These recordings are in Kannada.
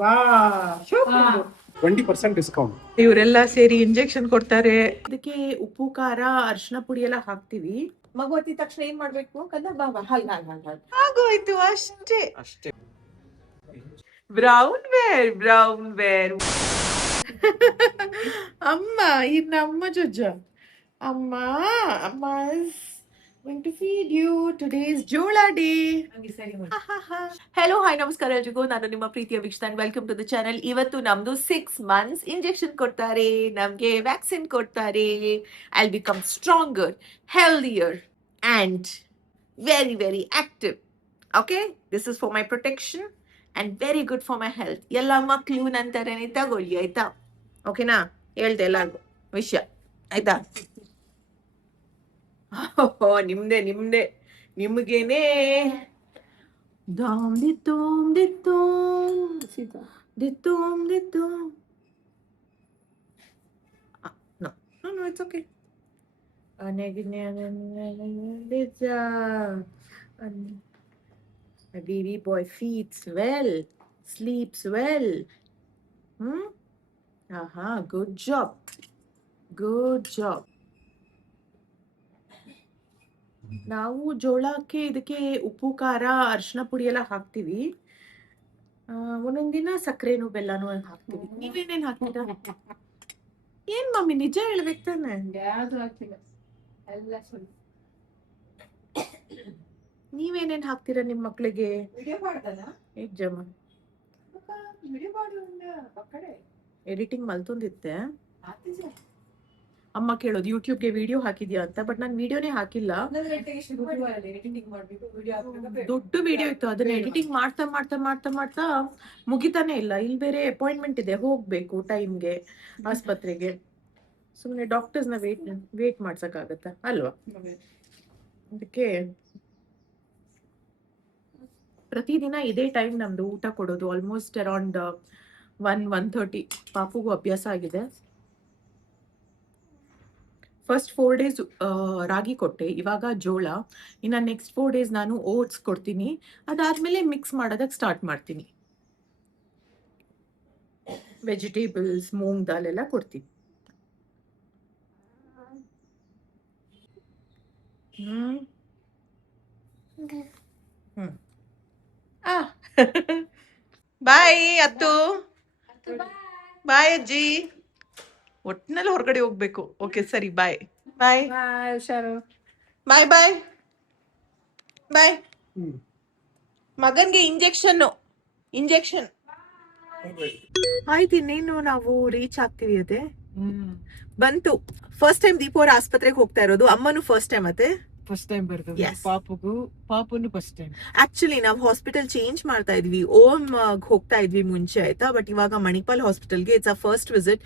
ವಾ ಶೋಕಿಂದು 20% ಡಿಸ್ಕೌಂಟ್. ಇವರೆಲ್ಲ ಸೇರಿ ಇಂಜೆಕ್ಷನ್ ಕೊಡ್ತಾರೆ. ಅದಕ್ಕೆ ಉಪ್ಪು ಖಾರ ಅರಿಶಿನ ಪುಡಿ ಎಲ್ಲ ಹಾಕ್ತಿವಿ. ಮಗು ಹೊತ್ತಿದ ತಕ್ಷಣ ಏನ್ ಮಾಡ್ಬೇಕು ಕಂದ ಬಾಬಾ ಆಗೋಯ್ತು ಅಷ್ಟೇ. ಬ್ರೌನ್ ವೇರ್ ಅಮ್ಮ ಇನ್ನ ಅಮ್ಮ ಜೊಜ್ಜ ಅಮ್ಮ ಅಮ್ಮ is going to feed you. Today is Jola day. Hello hi ನಮಸ್ಕಾರ ಎಲ್ರಿಗೂ, ನಾನು ನಿಮ್ಮ ಪ್ರೀತಿಯ ವೀಕ್ಷಕ and welcome to the channel. ಇವತ್ತು ನಮ್ದು 6 months ಇಂಜೆಕ್ಷನ್ ಕೊಡ್ತಾರೆ, ನಮ್ಗೆ ವ್ಯಾಕ್ಸಿನ್ ಕೊಡ್ತಾರೆ. I will become stronger, healthier and very very active. Okay, this is for my protection and very good for my health. ಎಲ್ಲ ಮಕ್ಳು ನಂತರನೇ ತಗೊಳ್ಳಿ ಆಯ್ತಾ. ಓಕೆನಾ, ಹೇಳ್ದೆ ಎಲ್ಲರಿಗೂ ವಿಷಯ ಆಯ್ತಾ. ನಿಮ್ದೆ ನಿಮ್ಗೇನೆ. Dom di dom di dom di dom di dom. No, it's okay. My baby boy feeds well, sleeps well. Good job. ನಾವು ಜೋಳಕ್ಕೆ ಇದಕ್ಕೆ ಉಪ್ಪು ಖಾರ ಅರಿಶಿನ ಪುಡಿ ಎಲ್ಲ ಹಾಕ್ತಿವಿ. ಒಂದೊಂದ್ ದಿನ ಸಕ್ಕರೆನು ಬೆಲ್ಲನೂ ಹಾಕ್ತಿವಿ. ನೀವೇನೇನ್ ಹಾಕ್ತೀರಾ? ಏನ್ ಮಮ್ಮಿ ನಿಜ ಹೇಳ್ಬೇಕು ತಾನೆ? ಯಾವ್ದು ಹಾಕ್ತಿಲ್ಲ, ಎಲ್ಲ ಸುಳ್ಳು. ನೀವೇನೇನ್ ಹಾಕ್ತೀರಾ ನಿಮ್ ಮಕ್ಳಿಗೆ? ವಿಡಿಯೋ ಮಾಡ್ದಲ್ಲ ಎಕ್ಸಾಮ್ ವಿಡಿಯೋ ಮಾಡಿ ಎಡಿಟಿಂಗ್ ಮಲ್ತೊಂದಿತ್ತೆ. ಅಮ್ಮ ಕೇಳೋದು ಯೂಟ್ಯೂಬ್ಗೆ ವಿಡಿಯೋ ಹಾಕಿದ್ಯಾ ಅಂತ, ಬಟ್ ನಾನು ವಿಡಿಯೋನೇ ಹಾಕಿಲ್ಲ. ದೊಡ್ಡ ವಿಡಿಯೋ ಇತ್ತು, ಅದನ್ನ ಎಡಿಟಿಂಗ್ ಮಾಡ್ತಾ ಮುಗಿತಾನೆ ಇಲ್ಲ. ಇಲ್ಲಿ ಬೇರೆ ಅಪಾಯಿಂಟ್ಮೆಂಟ್ ಇದೆ, ಹೋಗ್ಬೇಕು ಟೈಮ್ಗೆ ಆಸ್ಪತ್ರೆಗೆ. ಸುಮ್ಮನೆ ಡಾಕ್ಟರ್ಸ್ನ ವೇಟ್ ಮಾಡ್ಸಕ್ಕಾಗತ್ತಾ ಅಲ್ವಾ? ಅದಕ್ಕೆ ಪ್ರತಿದಿನ ಇದೇ ಟೈಮ್ ನಮ್ದು ಊಟ ಕೊಡೋದು. ಆಲ್ಮೋಸ್ಟ್ ಅರೌಂಡ್ 1:30 ಪಾಪುಗೂ ಅಭ್ಯಾಸ ಆಗಿದೆ. ಫಸ್ಟ್ 4 days ರಾಗಿ ಕೊಟ್ಟೆ, ಇವಾಗ ಜೋಳ. ಇನ್ನು ನೆಕ್ಸ್ಟ್ 4 days ನಾನು ಓಟ್ಸ್ ಕೊಡ್ತೀನಿ. ಅದಾದ್ಮೇಲೆ ಮಿಕ್ಸ್ ಮಾಡೋದಕ್ಕೆ ಸ್ಟಾರ್ಟ್ ಮಾಡ್ತೀನಿ. ವೆಜಿಟೇಬಲ್ಸ್, ಮೂಂಗ್ ದಾಲ್ ಎಲ್ಲ ಕೊಡ್ತೀನಿ. ಬಾಯ್ ಅತ್ತು, ಬಾಯ್ ಅಜ್ಜಿ. ಒಟ್ಟಿನಲ್ಲಿ ಹೊರಗಡೆ ಹೋಗ್ಬೇಕು. ಓಕೆ ಸರಿ, ಬಾಯ್ ಬಾಯ್ ಹುಷಾರು. ಬಾಯ್ ಬಾಯ್ ಬಾಯ್. ಮಗನ್ಗೆ ಇಂಜೆಕ್ಷನ್ ಆಯ್ತು. ಇನ್ನೇನು ನಾವು ರೀಚ್ ಆಗ್ತೀವಿ. ಅದೇ ಬಂತು. ಫಸ್ಟ್ ಟೈಮ್ ದೀಪು ಅವ್ರ ಆಸ್ಪತ್ರೆಗೆ ಹೋಗ್ತಾ ಇರೋದು. ಅಮ್ಮನು ಫಸ್ಟ್ ಟೈಮ್ ಫಸ್ಟ್ ಟೈಮ್ ಬರ್ತದೆ ಪಾಪುನು ಫಸ್ಟ್ ಟೈಮ್. ಆಕ್ಚುಲಿ ನಾವು ಹಾಸ್ಪಿಟಲ್ ಚೇಂಜ್ ಮಾಡ್ತಾ ಇದ್ವಿ. ಓಮ್ ಹೋಗ್ತಾ ಇದ್ವಿ ಮುಂಚೆ ಆಯ್ತಾ, ಬಟ್ ಇವಾಗ ಮಣಿಪಾಲ್ ಹಾಸ್ಪಿಟಲ್ಗೆ ಇಟ್ಸ್ ಅ ಫಸ್ಟ್ ವಿಸಿಟ್.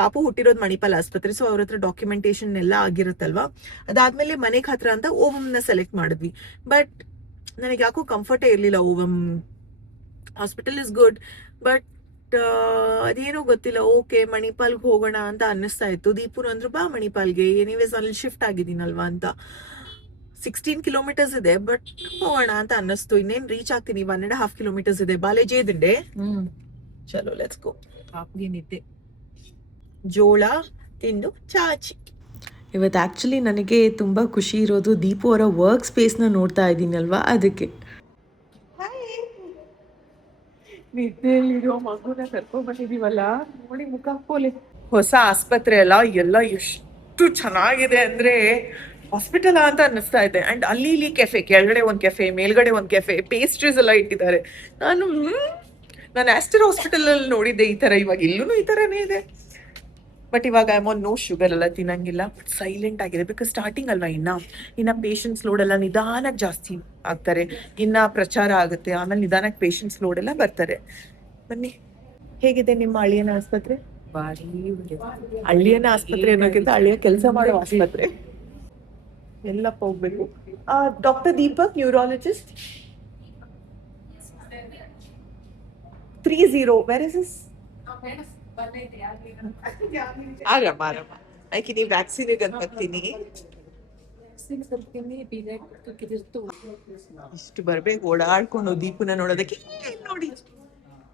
ಪಾಪು ಹುಟ್ಟಿರೋದು ಮಣಿಪಾಲ್ ಆಸ್ಪತ್ರೆ, ಸೊ ಅವ್ರ ಹತ್ರ ಡಾಕ್ಯುಮೆಂಟೇಶನ್ ಎಲ್ಲ ಆಗಿರುತ್ತಲ್ವಾ. ಅದಾದ್ಮೇಲೆ ಮನೆಗೆ ಹತ್ರ ಅಂತ ಓವಮ್ನ ಸೆಲೆಕ್ಟ್ ಮಾಡಿದ್ವಿ. ಬಟ್ ನನಗೆ ಯಾಕೋ ಕಂಫರ್ಟೇ ಇರ್ಲಿಲ್ಲ. Ovum hospital is good, but ಅದೇನೋ ಗೊತ್ತಿಲ್ಲ. ಓಕೆ ಮಣಿಪಾಲ್ಗೆ ಹೋಗೋಣ ಅಂತ ಅನ್ನಿಸ್ತಾ ಇತ್ತು. ದೀಪುರು ಅಂದ್ರು ಬಾ ಮಣಿಪಾಲ್ಗೆ, ಎನಿವೇಸ್ ಅಲ್ಲಿ ಶಿಫ್ಟ್ ಆಗಿದ್ದೀನಲ್ವಾ ಅಂತ. 16 kilometers ಇದೆ, ಬಟ್ ಹೋಗೋಣ ಅಂತ ಅನ್ನಿಸ್ತು. ಇನ್ನೇನ್ ರೀಚ್ ಆಗ್ತೀನಿ, 1.5 kilometers ಇದೆ. ಬಾಲೇಜೇ ದಿಂಡೆ. ಚಲೋ ಲೆಟ್ಸ್ ಗೋ. ಪಾಪುಗೆ ನಿದ್ದೆ. ಜೋಳ ತಿಂದು ಚಾಚಿ. ಇವತ್ತು ಆಕ್ಚುಲಿ ನನಗೆ ತುಂಬಾ ಖುಷಿ ಇರೋದು ದೀಪು ಅವರ ವರ್ಕ್ ಸ್ಪೇಸ್ನ ನೋಡ್ತಾ ಇದ್ದೀನಲ್ವಾ, ಅದಕ್ಕೆ. ನಿದ್ದೆಯಲ್ಲಿರೋ ಮಗುನ ಕರ್ಕೊಂಡ್ ಬಂದಿದೀವಲ್ಲ, ನೋಡಿ ಮುಖ ಪೋಲೆ. ಹೊಸ ಆಸ್ಪತ್ರೆ ಅಲ್ಲ, ಎಲ್ಲ ಎಷ್ಟು ಚೆನ್ನಾಗಿದೆ ಅಂದ್ರೆ ಹಾಸ್ಪಿಟಲ್ ಅಂತ ಅನ್ನಿಸ್ತಾ ಇದೆ. ಅಂಡ್ ಅಲ್ಲಿ ಇಲ್ಲಿ ಕೆಫೆ, ಕೆಳಗಡೆ ಒಂದ್ ಕೆಫೆ, ಮೇಲ್ಗಡೆ ಒಂದ್ ಕೆಫೆ, ಪೇಸ್ಟ್ರೀಸ್ ಎಲ್ಲ ಇಟ್ಟಿದ್ದಾರೆ. ನಾನು ಆಸ್ಟರ್ ಹಾಸ್ಪಿಟಲ್ ಅಲ್ಲಿ ನೋಡಿದ್ದೆ ಈ ತರ, ಇವಾಗ ಇಲ್ಲೂ ಈ ತರನೇ ಇದೆ. ಬಟ್ ಇವಾಗ ನೋ ಶುಗರ್ ಎಲ್ಲ ತಿನ್ನಂಗಿಲ್ಲ. ಬಟ್ ಸೈಲೆಂಟ್ ಆಗಿದೆ, ಬಿಕಾಸ್ ಸ್ಟಾರ್ಟಿಂಗ್ ಅಲ್ವಾ. ಇನ್ನ ಪೇಷಂಟ್ಸ್ ಲೋಡ್ ಎಲ್ಲ ನಿಧಾನಕ್ಕೆ ಜಾಸ್ತಿ ಆಗ್ತಾರೆ. ಇನ್ನ ಪ್ರಚಾರ ಆಗುತ್ತೆ, ಆಮೇಲೆ ನಿಧಾನಕ್ಕೆ ಪೇಷಂಟ್ಸ್ ಲೋಡ್ ಎಲ್ಲ ಬರ್ತಾರೆ. ಬನ್ನಿ, ಹೇಗಿದೆ ನಿಮ್ಮ ಅಳಿಯನ ಆಸ್ಪತ್ರೆ? ಬಾರಿ ಅಳಿಯನ ಆಸ್ಪತ್ರೆ ಅನ್ನೋಕ್ಕಿಂತ ಅಳಿಯ ಕೆಲಸ ಮಾಡೋ ಆಸ್ಪತ್ರೆ. ಎಲ್ಲಪ್ಪ ಹೋಗ್ಬೇಕು. Doctor Deepak, neurologist, 30. Where is this? ಆರಮ್ಮ ಆಯ್ಕೆ, ನೀವು ವ್ಯಾಕ್ಸಿನಿಗೆ ಅಂತ ಬರ್ತೀನಿ. ಇಷ್ಟು ಬರ್ಬೇಕು ಓಡಾಡ್ಕೊಂಡು ದೀಪುನ ನೋಡೋದಕ್ಕೆ. ನೋಡಿ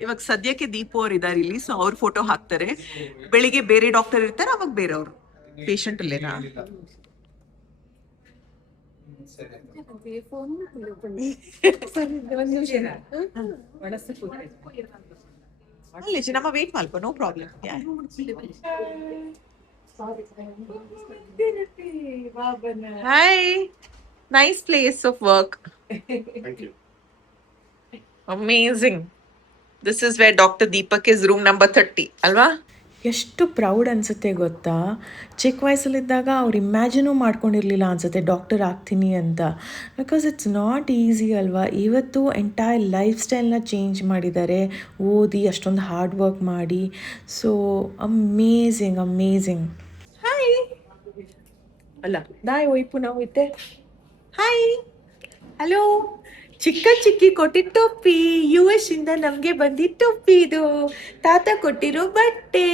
ಇವಾಗ ಸದ್ಯಕ್ಕೆ ದೀಪು ಅವ್ರು ಇದಾರೆ ಇಲ್ಲಿ, ಸೊ ಅವ್ರ ಫೋಟೋ ಹಾಕ್ತಾರೆ. ಬೆಳಿಗ್ಗೆ ಬೇರೆ ಡಾಕ್ಟರ್ ಇರ್ತಾರೆ, ಅವಾಗ ಬೇರೆಯವರು ಪೇಷಂಟ್ ಅಲ್ಲೇನಾ? ಅಲ್ಲಿ ನಮ್ಮ ವೇಟ್ ಮಾಡ್ಕೊ, no problem. Hi, nice place of work. Amazing. This is where doctor Deepak is room number 30 ಅಲ್ವಾ? ಎಷ್ಟು ಪ್ರೌಡ್ ಅನಿಸುತ್ತೆ ಗೊತ್ತಾ. ಚಿಕ್ಕ ವಯಸ್ಸಲ್ಲಿದ್ದಾಗ ಅವ್ರು ಇಮ್ಯಾಜಿನೂ ಮಾಡ್ಕೊಂಡಿರಲಿಲ್ಲ ಅನಿಸುತ್ತೆ ಡಾಕ್ಟರ್ ಆಗ್ತೀನಿ ಅಂತ. ಬಿಕಾಸ್ ಇಟ್ಸ್ ನಾಟ್ ಈಸಿ ಅಲ್ವಾ. ಇವತ್ತು ಎಂಟೈರ್ ಲೈಫ್ ಸ್ಟೈಲ್ನ ಚೇಂಜ್ ಮಾಡಿದ್ದಾರೆ, ಓದಿ ಅಷ್ಟೊಂದು ಹಾರ್ಡ್ ವರ್ಕ್ ಮಾಡಿ. So amazing amazing. ಹಾಯ್ ಅಲ್ಲ ನಾಯಿ ಒಯ್ಪು ನಾವು ಇದ್ದೆ. Hi, hello. ಚಿಕ್ಕ ಚಿಕ್ಕಿ ಕೊಟ್ಟಿದ್ದ ಟೊಪ್ಪಿ, US ಇಂದ ನಮ್ಗೆ ಬಂದಿದ್ದ ಟೊಪ್ಪಿ. ಇದು ತಾತ ಕೊಟ್ಟಿರೋ ಬಟ್ಟೆ,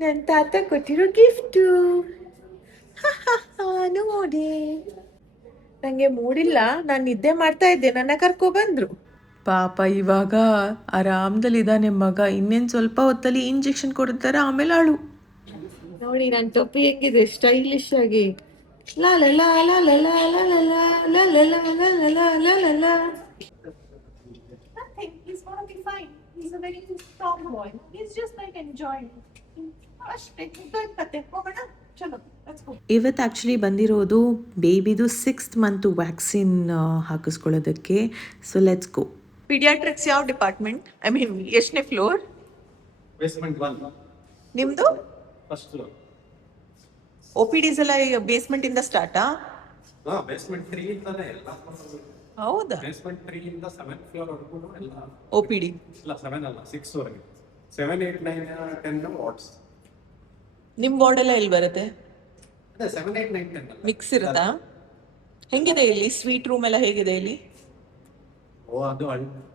ನನ್ನ ತಾತ ಕೊಟ್ಟಿರೋ ಗಿಫ್ಟು. ನೋಡಿ, ನಂಗೆ ಮೂಡಿಲ್ಲ, ನಾನು ನಿದ್ದೆ ಮಾಡ್ತಾ ಇದ್ದೆ, ನನ್ನ ಕರ್ಕೊಬಂದ್ರು. ಪಾಪ ಇವಾಗ ಆರಾಮದಲ್ಲಿದ್ದಾನೆ ಮಗ. ಇನ್ನೇನು ಸ್ವಲ್ಪ ಹೊತ್ತಲ್ಲಿ ಇಂಜೆಕ್ಷನ್ ಕೊಡ್ತಾರೆ, ಆಮೇಲೆ ಅಳು. ನೋಡಿ ನನ್ನ ಟೊಪ್ಪಿ ಹೆಂಗಿದೆ, ಸ್ಟೈಲಿಶ್ ಆಗಿ. ಲಾ ಲಾ ಲಾ ಲಾ ಲಾ ಲಾ ಲಾ ಲಾ ಲಾ ಲಾ ಲಾ ಲಾ ಲಾ ಲಾ ಲಾ ಲಾ ಲಾ. Nothing. He's gonna be fine. He's a very strong boy. He's just like enjoying. ಅಷ್ಟೇ, ಕತೆ ಹೋಗೋಣ. ಚಲೋ, let's go. ಇವತ್ತು ಆ್ಯಕ್ಚುಲಿ ಬಂದಿರೋದು ಬೇಬಿದು 6th ಮಂತ್ ವ್ಯಾಕ್ಸಿನ್ ಹಾಕಿಸ್ಕೊಳ್ಳೋದಕ್ಕೆ. So let's go. ಪೀಡಿಯಾಟ್ರಿಕ್ಸ್ ಯಾವ ಡಿಪಾರ್ಟ್ಮೆಂಟ್? ಐ ಮೀನ್ ಎಷ್ಟನೇ ಫ್ಲೋರ್? ಬೇಸ್ಮೆಂಟ್ 1 ನಿಮ್ದು ಫಸ್ಟ್ ಫ್ಲೋರ್. OPDs ಎಲ್ಲ ಬೇಸ್ಮೆಂಟ್ ಇಂದ ಸ್ಟಾರ್ಟಾ? ಬೇಸ್ಮೆಂಟ್ 3 ಇಂದಾನೆ ಎಲ್ಲ. ಹೌದಾ? ಬೇಸ್ಮೆಂಟ್ 3 ಇಂದ 7th ಫ್ಲೋರ್ ವರೆಗೂ ಎಲ್ಲ OPD. ಇಲ್ಲ 7 ಅಲ್ಲ 6 ವರೆಗೆ. 7, 8, 9, 10 ವಾರ್ಡ್ಸ್. ನಿಮ್ ವಾರ್ಡ್ ಎಲ್ಲ ಎಲ್ಲಿ ಬರುತ್ತೆ? ಅದೇ 7, 8, 9, 10 ಅಲ್ಲ. ಮಿಕ್ಸ್ ಇರುತ್ತಾ? ಹೆಂಗಿದೆ ಇಲ್ಲಿ ಸ್ವೀಟ್ ರೂಮ್ ಎಲ್ಲ ಹೇಗಿದೆ ಇಲ್ಲಿ? ಅದು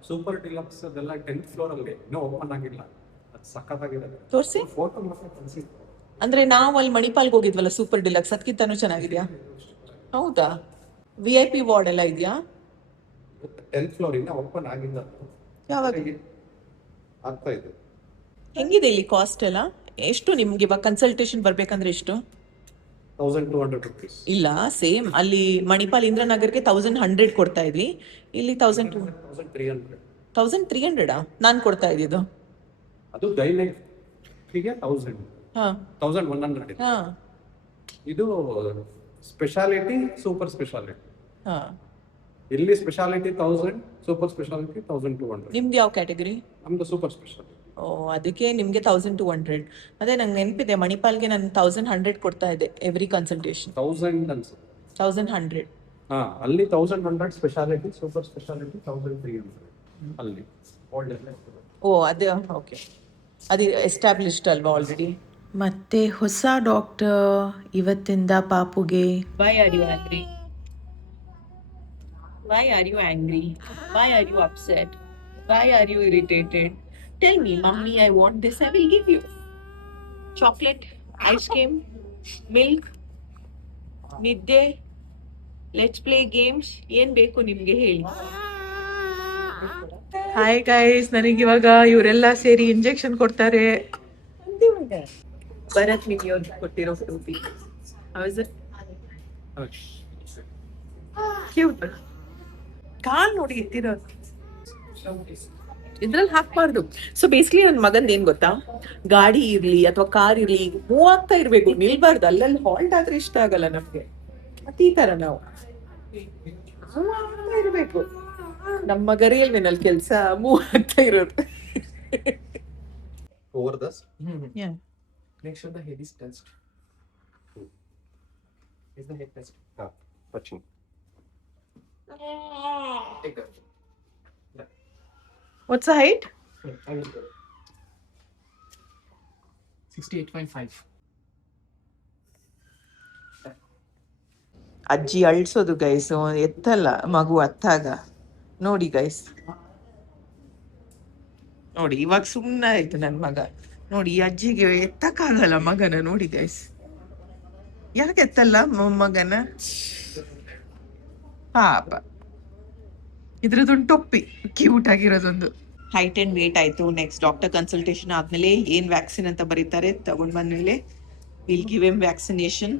ಸೂಪರ್ ಡಿಲಕ್ಸ್ ಅದೆಲ್ಲ 10th ಫ್ಲೋರ್ ಅಲ್ಲಿ ಇನ್ನೂ ಓಪನ್ ಆಗಿಲ್ಲ. ಅದು ಸಖತ್ತಾಗಿದೆ. ತೋರಿಸಿ. ಫೋಟೋ ಮಾತ್ರ ಕಳಿಸಿ. ಅಂದ್ರೆ ನಾವು ಅಲ್ಲಿ ಮಣಿಪಾಲ್ಗೆ ಹೋಗಿದ್ವಲ್ಲ ಸೂಪರ್ ಡಿಲಕ್ಸ್, ಅದಕ್ಕಿಂತನೂ ಚೆನ್ನಾಗಿದ್ಯಾ? ಹೌದಾ? VIP ವಾರ್ಡ್ ಎಲ್ಲ ಇದೆಯಾ? 10th ಫ್ಲೋರ್ ಇಂದ ಓಪನ್ ಆಗಿಲ್ಲ. ಯಾವಾಗ ಆಗ್ತಾ ಇದೆ. ಹೆಂಗಿದೆ ಇಲ್ಲಿ ಕಾಸ್ಟ್ ಎಲ್ಲ? ಎಷ್ಟು ನಿಮ್ಗೆ ಇವಾಗ ಕನ್ಸಲ್ಟೇಷನ್ ಬರ್ಬೇಕಂದ್ರೆ ಎಷ್ಟು? 1200 rupees. ಇಲ್ಲ, ಸೇಮ್ ಅಲ್ಲಿ ಮಣಿಪಾಲ್ ಇಂದ್ರನಗರ್ಗೆ 1100 ಕೊಡ್ತಾ ಇದ್ವಿ, ಇಲ್ಲಿ 1200. 1300. 1300 ನಾನು ಕೊಡ್ತಾ ಇದ್ದಿದ್ದು. ಅದು ಗೈನೈಕ್ ಗೆ 1000. ಹಾ 1100 ಇದೆ. ಹಾ ಇದು ಸ್ಪೆಷಾಲಿಟಿ ಸೂಪರ್ ಸ್ಪೆಷಾಲಿಟಿ. ಹಾ. ಇಲ್ಲಿ ಸ್ಪೆಷಾಲಿಟಿ 1000, ಸೂಪರ್ ಸ್ಪೆಷಾಲಿಟಿ 1200. ನಿಮ್ದು ಯಾವ ಕ್ಯಾಟಗರಿ? ನಮ್ದು ಸೂಪರ್ ಸ್ಪೆಷಾಲಿಟಿ. ಓ, ಅದಕ್ಕೆ ನಿಮಗೆ 1200. ಅದೇ ನಂಗೆ ನೆನಪಿದೆ, ಮಣಿಪಾಲ್ಗೆ ನಾನು 1100 ಕೊಡ್ತಾ ಇದ್ದೆ ಎವ್ರಿ ಕನ್ಸಲ್ಟೇಷನ್. 1000 ಅನ್ಸುತ್ತೆ. 1100. ಹಾ, ಅಲ್ಲಿ 1100 ಸ್ಪೆಷಾಲಿಟಿ, ಸೂಪರ್ ಸ್ಪೆಷಾಲಿಟಿ 1300 ಅಲ್ಲಿ. ಓ, ಅದೇ ಓಕೆ. ಅದು ಎಸ್ಟಾಬ್ಲಿಷ್ಡ್ ಅಲ್ವಾ ಆಲ್ರೆಡಿ? ಮತ್ತೆ ಹೊಸ ಡಾಕ್ಟರ್ ಇವತ್ತಿಂದ ಪಾಪುಗೆ. Why are you angry? Why are you angry? Why are you upset? Why are you irritated? Tell me, mommy, I want this, I will give you. Chocolate, ice cream, milk, nidde, let's play games. ಏನ್ ಬೇಕು ನಿಮ್ಗೆ ಹೇಳಿ. ಹಾಯ್ ಗೈಸ್, ನನಗಿವಾಗ ಇವರೆಲ್ಲ ಸೇರಿ ಇಂಜೆಕ್ಷನ್ ಕೊಡ್ತಾರೆ. ಭರತ್ ನಿಮಗೆ ಕೊಟ್ಟಿರೋ ಟೋಪಿ ಕ್ಯೂಟ್. ಕಾಲ್ ನೋಡಿ ಎತ್ತಿರೋದು, ಇದ್ರಲ್ಲಿ ಹಾಕ್ಬಾರ್ದು. ಸೊ ಬೇಸಿಕಲಿ ನನ್ನ ಮಗಂದ ಏನ್ ಗೊತ್ತಾ, ಗಾಡಿ ಇರ್ಲಿ ಅಥವಾ ಕಾರ್ ಇರ್ಲಿ, ಮೂವ್ ಆಗ್ತಾ ಇರ್ಬೇಕು, ನಿಲ್ಬಾರ್ದು. ಅಲ್ಲಲ್ಲಿ ಹಾಲ್ಟ್ ಆದ್ರೆ ಇಷ್ಟ ಆಗಲ್ಲ ನಮ್ಗೆ. ಮತ್ತೆ ಈ ತರ ನಾವು ಮೂವ್ ಆಗ್ತಾ ಇರ್ಬೇಕು. ನಮ್ಮ ಗರಿಯಲ್ವೇನಲ್ಲಿ ಕೆಲಸ ಮೂವ್ ಆಗ್ತಾ ಇರೋದು. Over this. Yeah. Make sure the head is touched. Is the head touched? Touching. Take that. What's the height? I will go. 68.5. ಅಜ್ಜಿ ಅಳ್ಸೋದು ಗೈಸ್, ಎತ್ತಲ್ಲ ಮಗು ಅತ್ತಾಗ. ನೋಡಿ ಗೈಸ್, ನೋಡಿ ಇವಾಗ ಸುಮ್ಮನೆ ಆಯ್ತು ನನ್ನ ಮಗ. ನೋಡಿ ಈ ಅಜ್ಜಿಗೆ ಎತ್ತಕ್ಕಾಗಲ್ಲ ಮಗನ. ನೋಡಿ ಗೈಸ್, ಯಾಕೆ ಎತ್ತಲ್ಲ ಮಗನ? ಪಾಪ. ಇದ್ರದೊಂದು ಟೊಪ್ಪಿ ಕ್ಯೂಟ್ ಆಗಿರೋದೊಂದು. ಹೈಟ್ ಅಂಡ್ ವೇಟ್ ಆಯಿತು. ನೆಕ್ಸ್ಟ್ ಡಾಕ್ಟರ್ ಕನ್ಸಲ್ಟೇಷನ್ ಆದಮೇಲೆ ಏನು ವ್ಯಾಕ್ಸಿನ್ ಅಂತ ಬರೀತಾರೆ ತಗೊಂಡು ಬಂದಮೇಲೆ will give M vaccination.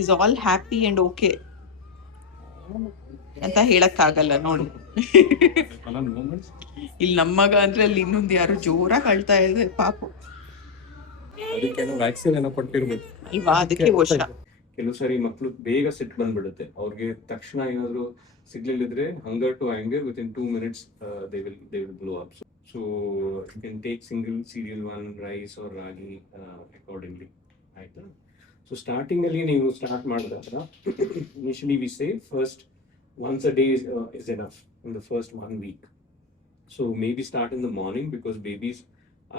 Is all happy and okay ಅಂತ ಹೇಳಕ್ಕಾಗಲ್ಲ ನೋಡಿ. ಇಲ್ಲಿ ನಮ್ಮಗ ಅಂದ್ರೆ ಅಲ್ಲಿ ಇನ್ನೊಂದು ಯಾರು ಜೋರಾಗಿ ಅಳ್ತಾ ಇದೆ ಪಾಪು ಅದಕ್ಕೇನೋ ವ್ಯಾಕ್ಸಿನ್ ಏನೋ ಕೊಟ್ಟಿರ್ಬೇಕು ಅಲ್ವಾ, ಅದಕ್ಕೆ ವರ್ಷ. ಕೆಲವು ಸರಿ ಮಕ್ಕಳು ಬೇಗ ಸಿಟ್ಟು ಬಂದ್ಬಿಡುತ್ತೆ. ಅವ್ರಿಗೆ ತಕ್ಷಣ ಏನಾದ್ರು ಸಿಗ್ಲಿಲ್ಲಿದ್ರೆ hunger to anger within 2 minutes they will blow up. So you can take single cereal one, rice or ragi accordingly. ಆಯ್ತಾ? ಸೊ ಸ್ಟಾರ್ಟಿಂಗ್ ಅಲ್ಲಿ ನೀವು ಸ್ಟಾರ್ಟ್ ಮಾಡಿದಾಗ initially we say first once a day is enough in the first 1 week. So maybe start in the morning because babies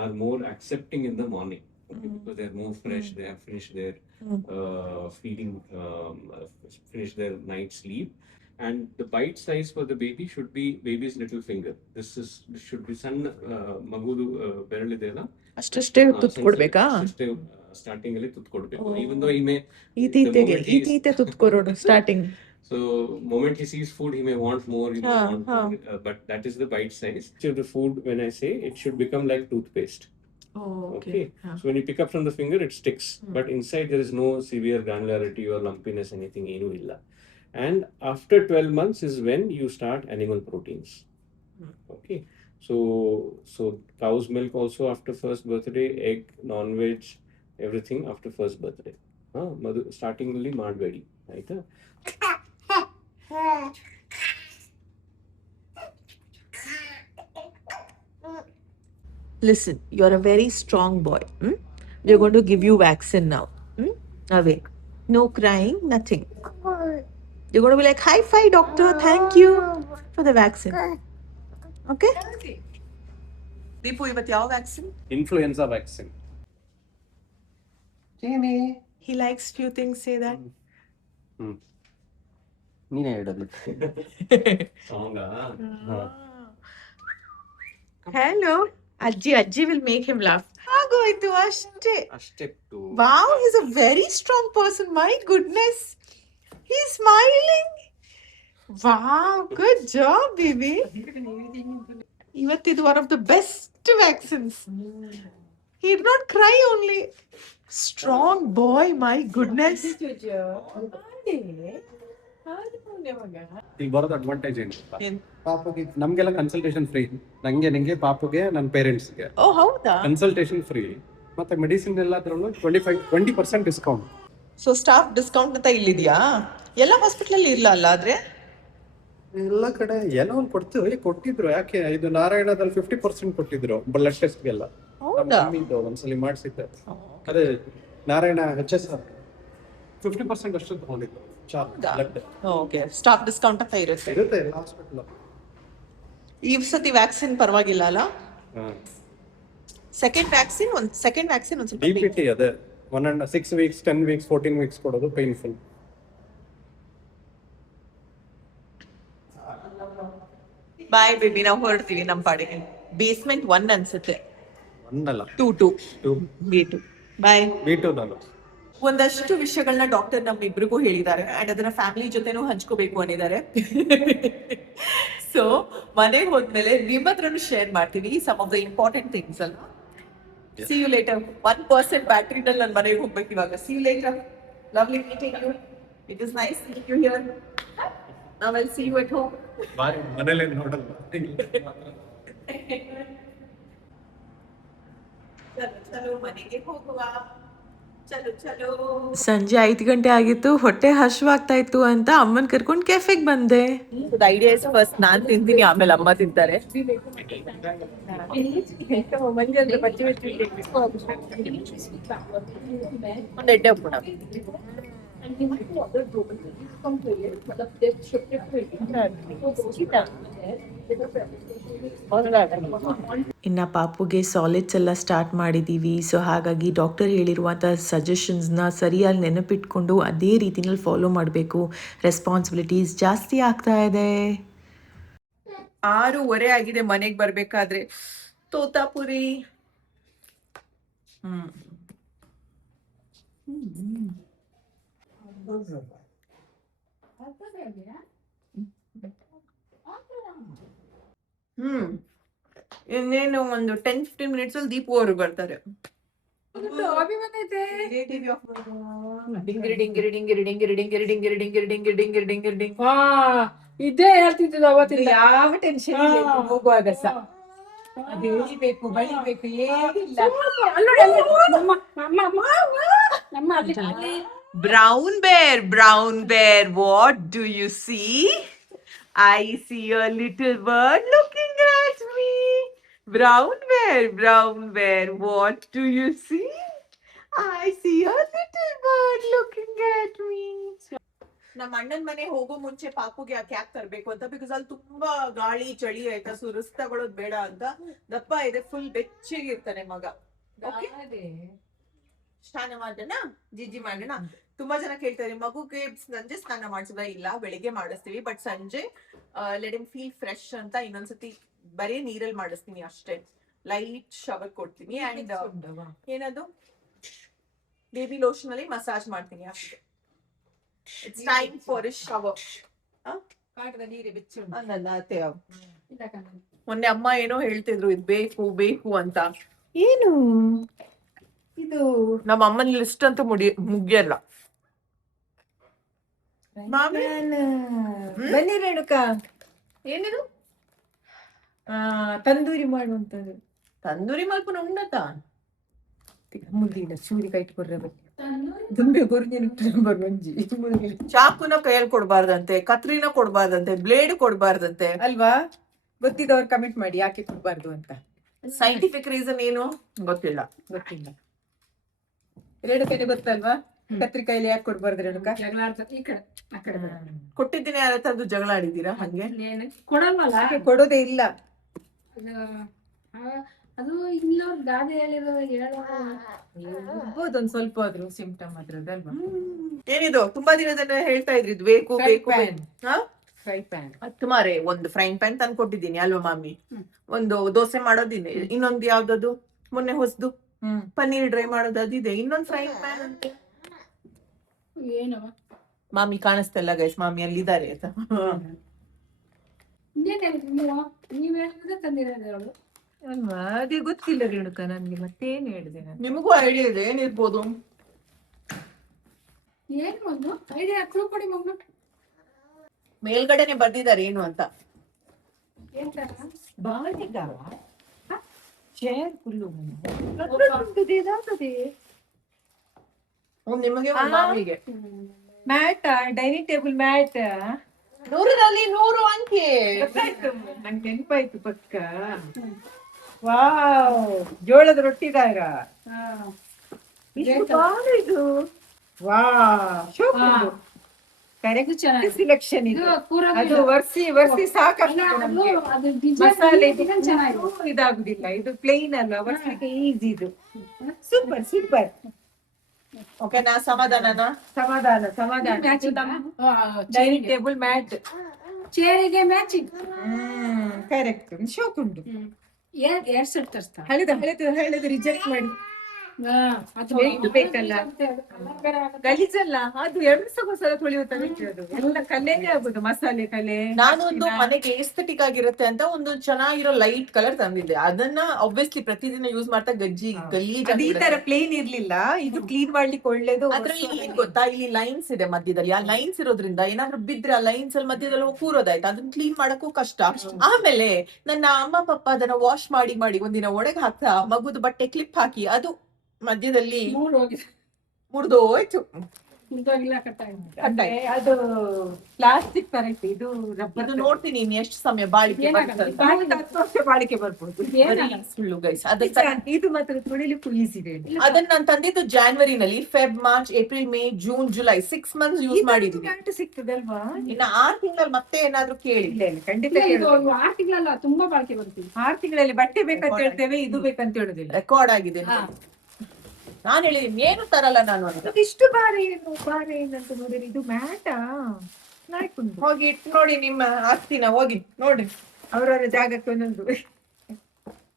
are more accepting in the morning. Okay, because they are more fresh, they have finished their feeding, finished their night sleep, and the bite size for the baby should be baby's little finger. This should be ಸಣ್ಣ ಮಗುದು ಬೆರಳಿದೆಯಲ್ಲ ಅಷ್ಟೇ ತುತ್ತು ಕೊಡ್ಬೇಕಾ? ಅಷ್ಟೇ ಸ್ಟಾರ್ಟಿಂಗ್ ಅಲ್ಲಿ ತುತ್ತು ಕೊಡ್ಬೇಕು. even though he may ಈತೆ ತುತ್ತು ಕೊಡೋಡು starting. So moment he sees food, he may want more, he may want more, but that is the bite size. So the food, when I say, it should become like toothpaste. Okay. So when you pick up from the finger, it sticks, but inside there is no severe granularity or lumpiness, anything enu illa. And after 12 months is when you start animal proteins. Okay. So cow's milk also after first birthday, egg, non-veg, everything after first birthday. Starting only ಮಾಡಬೇಡಿ ಆಯ್ತಾ? Listen, you're a very strong boy. We're going to give you vaccine now. Awake. No crying, nothing. You're going to be like, high five, doctor. Thank you for the vaccine. Okay? Deepu, ivat yav vaccine? Influenza vaccine. Jamie. He likes few things, say that. ನೀನೇ ಹೇಳೋದು. Sanga? Hello. Ajji will make him laugh. Agoytu ashte. ಅಷ್ಟೇ. Wow, he's a very strong person. My goodness. He's smiling. Wow, good job, baby. Ivattidu one of the best vaccines. He did not cry only. Strong boy, my goodness. ಈಗ ಬರೋದು ಅಡ್ವಾಂಟೇಜ್ ಏನು? ಏನ್? ಪಾಪುಗೆ ನಮ್ಗೆಲ್ಲ ಕನ್ಸಲ್ಟೇಷನ್ ಫ್ರೀ. ನಿಂಗೆ ಪಾಪುಗೆ ನನ್ನ ಪೇರೆಂಟ್ಸ್ಗೆ Oh, ಹೌದಾ? Consultation free. ಮತ್ತೆ ಮೆಡಿಸಿನ್ ಎಲ್ಲದ್ರಲ್ಲೂ 20% ಡಿಸ್ಕೌಂಟ್. ಸೊ ಸ್ಟಾಫ್ ಡಿಸ್ಕೌಂಟ್ ಅಂತ ಇಲ್ಲಿದ್ಯಾ? ಎಲ್ಲ ಹಾಸ್ಪಿಟಲ್ ಇಲ್ಲ ಅಲ್ಲ ಆದ್ರೆ? ಎಲ್ಲ ಕಡೆ ಏನೋ ಒಂದು ಕೊಟ್ಟಿದ್ರು. ಯಾಕೆ ಇದು ನಾರಾಯಣದಲ್ಲಿ 50% ಕೊಟ್ಟಿದ್ರು ಬ್ಲಡ್ ಟೆಸ್ಟ್ಗೆಲ್ಲ. ಹೌದಾ? ಒಂದ್ಸಲಿ ಮಾಡಿಸಿದ್ದೆ. ಅದೇ ನಾರಾಯಣ HSR 50% ಅಷ್ಟು ತಗೊಂಡಿದ್ದು. ಓಕೆ, ಸ್ಟಾಫ್ ಡಿಸ್ಕೌಂಟ್ ಅಂತ ಇರುತ್ತೆ ಎಲ್ಲ ಹಾಸ್ಪಿಟಲ್. ಈ ಸತಿ ವ್ಯಾಕ್ಸಿನ್ ಪರವಾಗಿಲ್ಲ ಅಲ್ಲ? ಸೆಕೆಂಡ್ ವ್ಯಾಕ್ಸಿನ್ ಒಂದು ಸ್ವಲ್ಪ DPT ಅದೇ 6 weeks, 10 weeks, 14 weeks ಕೊಡೋದು ಪೇನ್ಫುಲ್. ಬಾಯ್ ಬೇಬಿ, ನಾವು ಹೊರಡ್ತೀವಿ ನಮ್ಮ ಪಾಡಿಗೆ. ಬೇಸ್ಮೆಂಟ್ 1 ಅನ್ಸುತ್ತೆ. 1 ಅಲ್ಲ 2 B2. ಬಾಯ್. B2 ನಾನು ಒಂದಷ್ಟು ವಿಷಯಗಳನ್ನ ಡಾಕ್ಟರ್ ನಮ್ಮಿಬ್ರಿಗೂ ಹೇಳಿದ್ದಾರೆ ಅಂಡ್ ಅದನ್ನ ಫ್ಯಾಮಿಲಿ ಜೊತೆನೂ ಹಂಚ್ಕೋಬೇಕು ಅಂದಿದ್ದಾರೆ. ಸೊ ಮನೆಗೆ ಹೋದ್ಮೇಲೆ ನಿಮ್ಮ ಹತ್ರನೂ ಶೇರ್ ಮಾಡ್ತೀವಿ some of the important things ಅಲ್ವಾ. See you later. 1% ಬ್ಯಾಟ್ರಿನಲ್ಲಿ ನಾನು ಮನೆಗೆ ಹೋಗ್ಬೇಕು ಇವಾಗ. See you later. Lovely meeting you. It is nice meeting you here. Now I'll see you at home. ಮನೇಲಿ ನೋಡಲ್ಲ. ಚಲೋ ಮನೆಗೆ ಹೋಗುವ. ಚಲೋ. ಸಂಜೆ 5 ಗಂಟೆ ಆಗಿತ್ತು, ಹೊಟ್ಟೆ ಹಶ್ವಾಗ್ತಾ ಇತ್ತು ಅಂತ ಅಮ್ಮನ್ ಕರ್ಕೊಂಡು ಕೆಫೆಗೆ ಬಂದೆ. The idea is first ನಾನ್ ತಿಂತೀನಿ, ಆಮೇಲೆ ಅಮ್ಮ ತಿಂತಾರೆ. ಒಂದು ಎಡ್ಡೆ ಒಪ್ಪಣ. ಇನ್ನು ಪಾಪುಗೆ ಸಾಲಿಡ್ಸ್ ಎಲ್ಲ ಸ್ಟಾರ್ಟ್ ಮಾಡಿದ್ದೀವಿ. ಸೊ ಹಾಗಾಗಿ ಡಾಕ್ಟರ್ ಹೇಳಿರುವಂಥ ಸಜೆಷನ್ಸ್ನ ಸರಿಯಾಗಿ ನೆನಪಿಟ್ಕೊಂಡು ಅದೇ ರೀತಿನಲ್ಲಿ ಫಾಲೋ ಮಾಡಬೇಕು. ರೆಸ್ಪಾನ್ಸಿಬಿಲಿಟೀಸ್ ಜಾಸ್ತಿ ಆಗ್ತಾ ಇದೆ. 6:15 ಆಗಿದೆ ಮನೆಗೆ ಬರ್ಬೇಕಾದ್ರೆ. ತೋತಾಪುರಿ. ಇನ್ನೇನು ಒಂದು 10-15 ಮಿನಿಟ್ಸ್ ಅಲ್ಲಿ ದೀಪು ಅವರು ಬರ್ತಾರೆ. ಡಿಂಗಿರಿ ಡಿಂಗಿರಿ ಡಿಂಗಿರಿ ಡಿಂಗಿರಿ ಡಿಂಗಿರಿ ಡಿಂಗಿರಿ ಡಿಂಗಿರಿ ಡಿಂಗಿರಿ ಡಿಂಗಿರಿ ಡಿಂಗಿರಿ ಡಿಂಗ್. ಇದೇ ಹೇಳ್ತಿದ್ದು ಅವತ್ತಿಂದ. ಯಾವ ಟೆನ್ಷನ್ ಹೋಗುವಾಗ ಸಹ ಅದು ಎಳಿಬೇಕು ಬಳಿಬೇಕು ಏನಿಲ್ಲ. Brown bear, what do you see? I see a little bird looking at me. Brown bear, what do you see? I see a little bird looking at me. ನಮ್ಮ ಅಣ್ಣನ ಮನೆ ಹೋಗೋ ಮುಂಚೆ ಪಾಪುಗೆ ಆ ಕ್ಯಾಪ್ ತರಬೇಕು ಅಂತ, ಬಿಕಾಸ್ ಅಲ್ಲಿ ತುಂಬಾ ಗಾಳಿ ಚಳಿ ಆಯ್ತಾ, ಸುರಸ್ ತಗೊಳೋದ್ ಬೇಡ ಅಂತ. ದಪ್ಪ ಇದೆ, ಫುಲ್ ಬೆಚ್ಚಗಿರ್ತಾನೆ ಮಗ. ಸ್ನಾನ ಮಾಡೋಣ, ಜಿಜ್ಜಿ ಮಾಡೋಣ. ತುಂಬಾ ಜನ ಕೇಳ್ತಾರೆ ಮಗುಗೆ ಸಂಜೆ ಸ್ನಾನ ಮಾಡಿಸೋದ? ಇಲ್ಲ, ಬೆಳಿಗ್ಗೆ ಮಾಡಿಸ್ತೀವಿ, ಬಟ್ ಸಂಜೆ ಲೆಟ್ ಹಿಮ್ ಫೀಲ್ ಫ್ರೆಶ್ ಅಂತ ಇನ್ನೊಂದ್ಸತಿ ಬರೀ ನೀರಲ್ಲಿ ಮಾಡಿಸ್ತೀನಿ ಅಷ್ಟೇ. ಲೈಟ್ ಶವರ್ ಕೊಡ್ತೀನಿ ಅಂಡ್ ಏನದು ಬೇಬಿ ಲೋಷನ್ ಅಲ್ಲಿ ಮಸಾಜ್ ಮಾಡ್ತೀನಿ ಅಷ್ಟೇ. It's time for A shower. ಮೊನ್ನೆ ಅಮ್ಮ ಏನೋ ಹೇಳ್ತಿದ್ರು ಇದು ಬೇಕು ಬೇಕು ಅಂತ. ಏನು ಇದು? ನಮ್ಮ ಅಮ್ಮನ ಲಿಸ್ಟ್ ಅಂತೂ ಮುಗಿಯಲ್ಲ. ಬನ್ನಿ ರೇಣುಕಾ, ಏನಿದು? ತಂದೂರಿ ಮಾಡುವಂತದ್ದು. ತಂದೂರಿ ಮಲ್ಪನ ಉಣ್ಣತ ಮುದ್ದಿನ ಸೂರಿ ಕೈ ಕೊಡ್ರೆ ಬನ್ನಿ. ದುಂಬೆ ಗುರುಜಿನ ಬರ್ಬಂಜಿ ಚಾಕುನ ಕೈಯಲ್ಲಿ ಕೊಡ್ಬಾರ್ದಂತೆ, ಕತ್ರಿನ ಕೊಡ್ಬಾರ್ದಂತೆ, ಬ್ಲೇಡ್ ಕೊಡ್ಬಾರ್ದಂತೆ ಅಲ್ವಾ? ಗೊತ್ತಿದ್ದವ್ರು ಕಮೆಂಟ್ ಮಾಡಿ ಯಾಕೆ ಕೊಡ್ಬಾರ್ದು ಅಂತ. ಸೈಂಟಿಫಿಕ್ ರೀಸನ್ ಏನು ಗೊತ್ತಿಲ್ಲ. ಗೊತ್ತಿಲ್ಲ. ರೇಣುಕೈಲಿ ಗೊತ್ತಲ್ವಾ ಕತ್ರಿಕಾಯಿಲಿ ಯಾಕೆ ಕೊಡ್ಬಾರ್ದು ರೇಣುಕಾ? ಕೊಟ್ಟಿದ್ದೀನಿ ಯಾರ ಹತ್ರ ಜಗಳ ಆಡಿದ್ದೀರಾ? ಹಂಗೆ ಕೊಡಲ್ವಲ್ಲ, ಕೊಡೋದೇ ಇಲ್ಲ. ಅದು ಇಲ್ಲವ್ರ ಗಾದೆ ಹೇಳಿರೋ ಇರ್ಬೋದು ಒಂದ್ ಸ್ವಲ್ಪ ಆದ್ರೂ ಸಿಂಪ್ಟಮ್ ಅದ್ರದ್ದಲ್ವಾ. ಏನಿದು ತುಂಬಾ ದಿನದಿಂದ ಹೇಳ್ತಾ ಇದ್ರಿ ಇದು ಬೇಕು ಬೇಕು ಫ್ರೈ ಪ್ಯಾನ್. ತುಮಾರೆ ಒಂದು ಫ್ರೈಂಗ್ ಪ್ಯಾನ್ ತಂದು ಕೊಟ್ಟಿದ್ದೀನಿ ಅಲ್ವಾ ಮಾಮಿ? ಒಂದು ದೋಸೆ ಮಾಡೋದಿದೆ, ಇನ್ನೊಂದು ಯಾವ್ದದು ಮೊನ್ನೆ ಹೊಸದು ಪನ್ನೀರ್ ಡ್ರೈ ಮಾಡೋದು ಅದಿದೆ, ಇನ್ನೊಂದು ಫ್ರೈಂಗ್ ಪ್ಯಾನ್ ಅಂತ. ಏನವ ಮಾಮಿ ಕಾಣಿಸ್ತಲ್ಲ ಗೈಸ್, ಮಾಮಿ ಅಲ್ಲಿದ್ದಾರೆ ಅಂತ. ನೀವ್ ಹೇಳಿದ್ರೆ ತಂದಿರೋದು ಅಲ್ವಾ? ಅದೇ ಗೊತ್ತಿಲ್ಲ ರೇಣುಕಾ ನನ್ಗೆ, ಮತ್ತೇನ್ ಹೇಳಿದೆ ನಾನು? ನಿಮಗೂ ಐಡಿಯಾ ಇದೆ ಏನಿರ್ಬೋದು? ಏನು ಒಂದು ಐಡಿಯಾ ಕ್ಲೂ ಕೊಡಿ ಮಮ್ಮ. ಮೇಲ್ಗಡೆನೆ ಬರ್ದಿದ್ದಾರೆ ಏನು ಅಂತ. ಚೇರ್ ಫುಲ್ಲು ನಿಮಗೆ ಮಾಮಿಗೆ ಮ್ಯಾಟ್, ಡೈನಿಂಗ್ ಟೇಬಲ್ ಮ್ಯಾಟ್. 100ರಲ್ಲಿ 100 ಅಂಕಿ. ನಂಗೆ ನೆನಪಾಯ್ತು ಪಕ್ಕ. ವಾವ್, ಜೋಳದ ರೊಟ್ಟಿದಾರ ಇದು. ವಾ, ಕರೆಕ್ಟ್ ಸಿಲೆಕ್ಷನ್ ಇದು. ಅದು ವರ್ಸಿ ಸಾಕಾಗ್ತದೆ. ಮಸಾಲೆ ಇದಾಗುದಿಲ್ಲ, ಇದು ಪ್ಲೇನ್ ಅಲ್ಲ, ವರ್ಸಲಿಕ್ಕೆ ಈಸಿ ಇದು. ಸೂಪರ್. ಓಕೆ, ನಾ ಸಮಾಧಾನ. ಡೈನಿಂಗ್ ಟೇಬಲ್ ಮ್ಯಾಟ್, ಚೇರಿಗೆ ಮ್ಯಾಚಿಂಗ್. ಕರೆಕ್ಟ್. ಶೋಕ್ ಉಂಟು. ಎರಡ್ ಸೆಟ್ ತರ್ಸ್ತಾ ಹೇಳಿದ ರಿಜೆಕ್ಟ್ ಮಾಡಿ. ಇದು ಬೇಕಲ್ಲ, ಗಲೀಜಲ್ಲ ಅದು. 2 ಸಲ ತೊಳೆಯುತ್ತದೆ, ಎಲ್ಲ ಕಲ್ಲೇನೆ ಆಗುದು, ಮಸಾಲೆ ಕಲೆ. ನಾನೊಂದು ಮನೆಗೆ ಎಸ್ಥೆಟಿಕ್ ಆಗಿರುತ್ತೆ ಅಂತ ಒಂದು ಚೆನ್ನಾಗಿರೋ ಲೈಟ್ ಕಲರ್ ತಂದಿದ್ದೆ. ಅದನ್ನ ಆಬ್ವಿಯಸ್ಲಿ ಪ್ರತಿದಿನ ಯೂಸ್ ಮಾಡ್ತಾ ಗಲೀಜ್. ಈ ತರ ಪ್ಲೇನ್ ಇರ್ಲಿಲ್ಲ, ಇದು ಕ್ಲೀನ್ ಮಾಡ್ಲಿಕ್ಕೆ ಒಳ್ಳೇದು. ಅದ್ರಲ್ಲಿ ಏನ್ ಗೊತ್ತಾ, ಇಲ್ಲಿ ಲೈನ್ಸ್ ಇದೆ ಮಧ್ಯದಲ್ಲಿ. ಆ ಲೈನ್ಸ್ ಇರೋದ್ರಿಂದ ಏನಾದ್ರು ಬಿದ್ರೆ ಆ ಲೈನ್ಸ್ ಅಲ್ಲಿ ಮಧ್ಯದಲ್ಲಿ ಕೂರೋದಾಯ್ತು, ಅದನ್ನ ಕ್ಲೀನ್ ಮಾಡಕ್ಕೂ ಕಷ್ಟ. ಆಮೇಲೆ ನನ್ನ ಅಮ್ಮ ಪಪ್ಪ ಅದನ್ನ ವಾಶ್ ಮಾಡಿ ಒಂದಿನ ಒಳಗೆ ಹಾಕ್ತಾ ಮಗುದು ಬಟ್ಟೆ ಕ್ಲಿಪ್ ಹಾಕಿ ಅದು ಮಧ್ಯದಲ್ಲಿ ಮುರಿದೋಯ್ತು. ಅದು ಪ್ಲಾಸ್ಟಿಕ್ ತರ ಇತ್ತು, ಇದು ರಬ್ಬರ್. ನೋಡ್ತೀನಿ ಇನ್ನು ಎಷ್ಟು ಸಮಯ ಬಾಳಿಕೆ 10 ವರ್ಷ ಬಾಳಿಕೆ ಬರ್ಬೋದು. ಸುಳ್ಳು ಗೈಸ್. ಇದು ಮಾತ್ರ ತೊಳಿಲಿಕ್ಕೂ ಈಸಿ ಇದೆ. ಅದನ್ನ ನಾನು ತಂದಿದ್ದು ಜಾನ್ವರಿನಲ್ಲಿ. Feb, March, April, May, June, July 6 months use ಮಾಡಿದೀನಿ. ಸಿಗ್ತದಲ್ವಾ? ಇನ್ನು 6 ತಿಂಗಳಲ್ಲಿ ಮತ್ತೆ ಏನಾದ್ರು ಕೇಳಿ. ಖಂಡಿತ 6 ತಿಂಗಳಲ್ಲ, ತುಂಬಾ ಬಾಳಿಕೆ ಬರ್ತೀವಿ. 6 ತಿಂಗಳಲ್ಲಿ ಬಟ್ಟೆ ಬೇಕಂತ ಹೇಳ್ತೇವೆ, ಇದು ಬೇಕಂತ ಹೇಳುದಿಲ್ಲ. ರೆಕಾರ್ಡ್ ಆಗಿದೆ. ನಾನು ಹೇಳಿದೀನಿ ಏನು ತರಲ್ಲ ನಾನು ಅಂತ. ಇಷ್ಟು ಬಾರಿ ಏನಂತ ನೋಡಿರಿ, ಇದು ಮ್ಯಾಟಾ ನಾಯ್ಕೊಂಡು ಹೋಗಿ ಇಟ್ಟು ನೋಡಿ ನಿಮ್ಮ ಆಸ್ತಿನ, ಹೋಗಿ ನೋಡಿ ಅವರವರ ಜಾಗಕ್ಕೆ ಒಂದೊಂದು.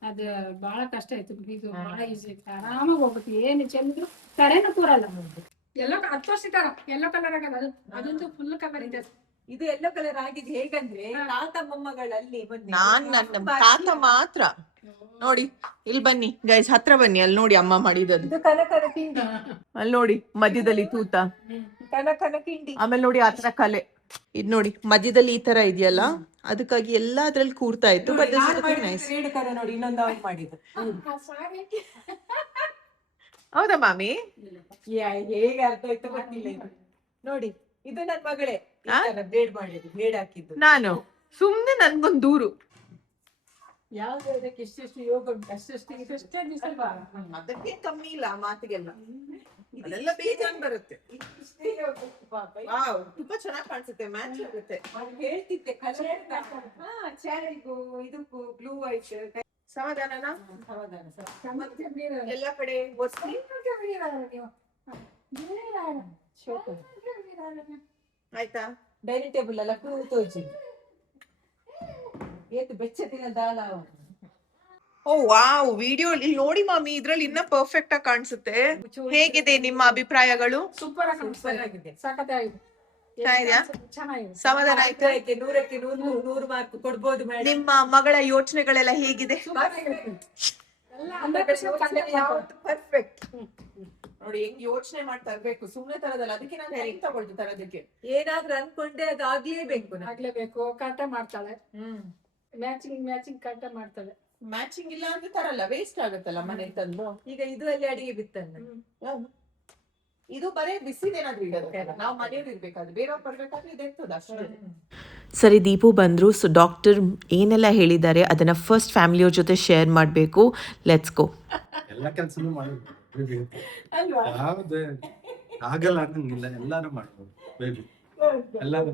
ಅದು ಬಹಳ ಕಷ್ಟ ಆಯ್ತು, ಇದು ಬಹಳ ಈಸಿ ಆಯ್ತು, ಆರಾಮಾಗಿ ಹೋಗುತ್ತೆ. ಏನು ಚೆಂದ್ರು ತರೇನು ಕೂರಲ್ಲ. ಎಲ್ಲ 10 ವರ್ಷ ತರ ಎಲ್ಲೋ ಕಲರ್ ಆಗಲ್ಲ, ಅದೊಂದು ಫುಲ್ ಕಲರ್ ಇದೆ. ಇದು ಎಲ್ಲೋ ಕಲರ್ ಆಗಿದೆ. ಹೇಗಂದ್ರೆ ತಾತ ಮೊಮ್ಮಗಳಲ್ಲಿ ನಾನ್ ನನ್ನ ತಾತ ಮಾತ್ರ ನೋಡಿ ಇಲ್ಲಿ ಬನ್ನಿ ಗೈಸ್, ಹತ್ರ ಬನ್ನಿ, ಅಲ್ಲಿ ನೋಡಿ ಅಮ್ಮ ಮಾಡಿದದ್ದು. ಇದು ಕನಕನ ಕಿಂಡಿ. ಅಲ್ಲಿ ನೋಡಿ ಮಧ್ಯದಲ್ಲಿ ತೂತ, ಕನಕನ ಕಿಂಡಿ. ಆಮೇಲೆ ನೋಡಿ ಆತರ ಕಲೆ. ಇದ್ ನೋಡಿ ಮಧ್ಯದಲ್ಲಿ ಈ ತರ ಇದೆಯಲ್ಲ, ಅದಕ್ಕಾಗಿ ಎಲ್ಲ ಅದ್ರಲ್ಲಿ ಕೂರ್ತಾ ಇತ್ತು. But nice. ರೇಣುಕರ ನೋಡಿ ಇನ್ನೊಂದು ಅವ್ರು ಮಾಡಿದ್ದು. ಹೌದಾ ಮಾಮಿ? ಹೇಗೆ ಅರ್ಥ ಆಯ್ತು ಗೊತ್ತಿಲ್ಲ ಇದು. ನೋಡಿ ಇದು ನನ್ ಮಗಳೇ ಬ್ಲೇಡ್ ಮಾಡಿದ್ದು, ಬ್ಲೇಡ್ ಹಾಕಿದ್ದು. ನಾನು ಸುಮ್ನೆ ನನ್ಗೊಂದ್ ದೂರು. ಯಾವ್ದಕ್ಕೆ ಎಷ್ಟೆಷ್ಟು ಯೋಗ ಉಂಟು, ಅಷ್ಟೆಷ್ಟು ಇದಷ್ಟೇ ಬಿಸಲ್ವಾ? ಅದಕ್ಕೆ ಕಮ್ಮಿ ಇಲ್ಲ ಮಾತಿಗೆಲ್ಲ, ಅದೆಲ್ಲ ಬೇಜಾನ್ ಬರುತ್ತೆ. ಇಷ್ಟೇ ಯೋಗ ಉಂಟು ಪಾಪ. ವಾವ್, ತುಂಬಾ ಚೆನ್ನಾಗಿ ಕಾಣಿಸುತ್ತೆ, ಮ್ಯಾಚ್ ಆಗುತ್ತೆ. ಅವ್ನು ಹೇಳ್ತಿದ್ದೆ ಚಾರಿಗೂ ಇದಕ್ಕೂ ಬ್ಲೂ ವೈಟ್. ಸಮಾಧಾನನಾ? ಸಮಾಧಾನ ಸರ್. ಎಲ್ಲ ಕಡೆ ಒರ್ಸಿ ಆಯ್ತಾ? ಡೈನಿಂಗ್ ಟೇಬಲ್ ಎಲ್ಲ ಕೂತೋಜಿ ಏತು ಬೆಚ್ಚತಿನ ದಾಲ. ಓ ವಾವ್, ವಿಡಿಯೋ ಇಲ್ಲಿ ನೋಡಿ ಮಾಮಿ, ಇದ್ರಲ್ಲಿ ಇನ್ನ ಪರ್ಫೆಕ್ಟ್ ಆಗಿ ಕಾಣಿಸುತ್ತೆ. ಹೇಗಿದೆ ನಿಮ್ಮ ಅಭಿಪ್ರಾಯಗಳು? ಸೂಪರ್ ಆಗಿದೆ, ಸಖತ್ತಾಗಿದೆ, ಚೆನ್ನಾಗಿದ್ಯಾ? ಚೆನ್ನಾಗಿದೆ. ಸಮಾಧಾನ ಆಯ್ತಾ? 100ಕ್ಕೆ 100 ಮಾರ್ಕ್ ಕೊಡ್ಬೋದು ಮೇಡಮ್. ನಿಮ್ಮ ಮಗಳ ಯೋಚನೆಗಳೆಲ್ಲ ಹೇಗಿದೆ? ಪರ್ಫೆಕ್ಟ್. ನೋಡಿ ಹೆಂಗ್ ಯೋಚನೆ ಮಾಡ್ತಾ ಇರ್ಬೇಕು, ಸುಮ್ನೆ ತರದಲ್ಲ. ಅದಕ್ಕೆ ನಾನು ಟೈಮ್ ತಗೊಳ್ತು ತರದಕ್ಕೆ. ಏನಾದ್ರೂ ಅನ್ಕೊಂಡೆ ಅದು ಆಗ್ಲೇಬೇಕು. ಕರೆಕ್ಟ್ ಮಾಡ್ತಾಳೆ, ಮ್ಯಾಚಿಂಗ್ ಕರೆಕ್ಟ್ ಮಾಡ್ತಾಳೆ. ಮ್ಯಾಚಿಂಗ್ ಇಲ್ಲ ಅಂದ್ರೆ ತರಲ್ಲ, ವೇಸ್ಟ್ ಆಗುತ್ತಲ್ಲ ಮನೆ ತಂದು. ಈಗ ಇದು ಅಲ್ಲಿ ಅಡಿಗೆ ಬಿತ್ತನ್ನ. ಇದು ಬರೇ ಬಿಸಿದೇನಾದ್ರೂ ಇಡೋದಕ್ಕೆ, ನಾವು ಮನೆಯಲ್ಲಿ ಇರ್ಬೇಕಾದ್ರೆ ಬೇರೆಯವ್ರು ಬರ್ಬೇಕಾದ್ರೆ ಇದೆಂತದ ಅಷ್ಟೇ. ಸರಿ, ದೀಪು ಬಂದರು. ಸೊ ಡಾಕ್ಟರ್ ಏನೆಲ್ಲ ಹೇಳಿದ್ದಾರೆ ಅದನ್ನು ಫಸ್ಟ್ ಫ್ಯಾಮಿಲಿಯವ್ರ ಜೊತೆ ಶೇರ್ ಮಾಡಬೇಕು. Let's go. ಎಲ್ಲ ಕೆಲಸನೂ ಮಾಡಬೇಕು, ಅಲ್ವಾ? ಯಾವ್ದು ಆಗಲ್ಲ ಅನ್ನಂಗಿಲ್ಲ, ಎಲ್ಲಾರು ಮಾಡ್ಬೋದು ಬೇಬಿ, ಎಲ್ಲಾರು.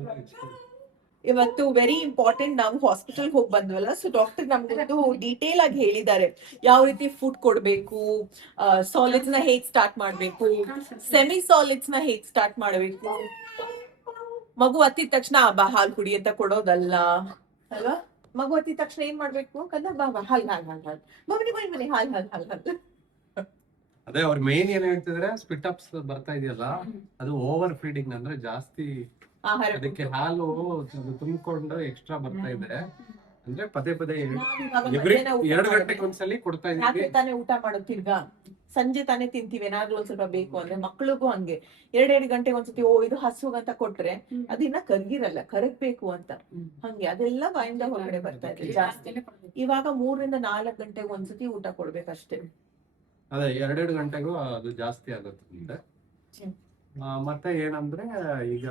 ಇವತ್ತು ವೆರಿ ಇಂಪಾರ್ಟೆಂಟ್, ನಾವು ಹಾಸ್ಪಿಟಲ್ ಹೋಗಿ ಬಂದ್ವಲ್ಲ, ಸೊ ಡಾಕ್ಟರ್ ನಮ್ಗೊಂದು ಡೀಟೇಲ್ ಆಗಿ ಹೇಳಿದ್ದಾರೆ ಯಾವ ರೀತಿ ಫುಡ್ ಕೊಡ್ಬೇಕು, ಸಾಲಿಡ್ಸ್ ನ ಹೇಗ್ ಸ್ಟಾರ್ಟ್ ಮಾಡ್ಬೇಕು, ಸೆಮಿ ಸಾಲಿಡ್ಸ್ ನ ಹೇಗ್ ಸ್ಟಾರ್ಟ್ ಮಾಡ್ಬೇಕು. ಮಗು ಹತ್ತಿದ ತಕ್ಷಣ ಬಾ ಹಾಲು ಕುಡಿ ಅಂತ ಕೊಡೋದಲ್ಲ ಅಲ್ವಾ? ಮಗು ಹತ್ತಿದ ತಕ್ಷಣ ಏನ್ ಮಾಡ್ಬೇಕು ಕಂದ, ಬಾ ಬಾ ಹಾಲ್ ಬನ್ನಿ ಹಾಲ್. ಅದೇ ಅವ್ರ ಮೇನ್ ಏನ್ ಹೇಳ್ತಿದ್ರೆ, ಸ್ಪಿಟ್ ಅಪ್ಸ್ ಬರ್ತಾ ಇದೆಯಲ್ಲ, ಅದು ಓವರ್ ಫೀಡಿಂಗ್, ಅಂದ್ರೆ ಜಾಸ್ತಿ ಆಹಾರ ಅದಕ್ಕೆ ಹಾಲು ತುಂಬಿಕೊಂಡು ಎಕ್ಸ್ಟ್ರಾ ಬರ್ತಾ ಇದೆ. ಅಂದ್ರೆ ಪದೇ ಪದೇ 2 ಗಂಟೆಗೆ ಒಂದ್ಸಲಿ ಕೊಡ್ತಾ ರಾತ್ರಿ ಇದೀವಿ. ತಾನೇ ಊಟ ಮಾಡೋದು, ತಿರ್ಗಾ ಸಂಜೆ ತಾನೇ ತಿಂತೀವಿ. ಏನಾದ್ರೂ ಒಂದ್ ಸ್ವಲ್ಪ ಬೇಕು ಅಂದ್ರೆ ಮಕ್ಳಿಗೂ ಹಂಗೆ 2 ಗಂಟೆಗೆ ಒಂದ್ಸತಿ ಇದು ಹಸುಗಂತ ಕೊಟ್ರೆ ಅದಿನ್ನ ಕರ್ಗಿರಲ್ಲ, ಕರಗ್ಬೇಕು ಅಂತ. ಹಂಗೆ ಅದೆಲ್ಲ ಬಾಯಿಂದ ಹೊರಗಡೆ ಬರ್ತಾ ಇದೆ ಜಾಸ್ತಿ. ಇವಾಗ 3 ರಿಂದ 4 ಗಂಟೆಗೆ ಒಂದ್ಸತಿ ಊಟ ಕೊಡ್ಬೇಕಷ್ಟೇ. ಅದೇ 2 ಗಂಟೆಗೂ ಅದು ಜಾಸ್ತಿ ಆಗುತ್ತೆ. ಮತ್ತೆ ಏನಂದ್ರೆ ಈಗ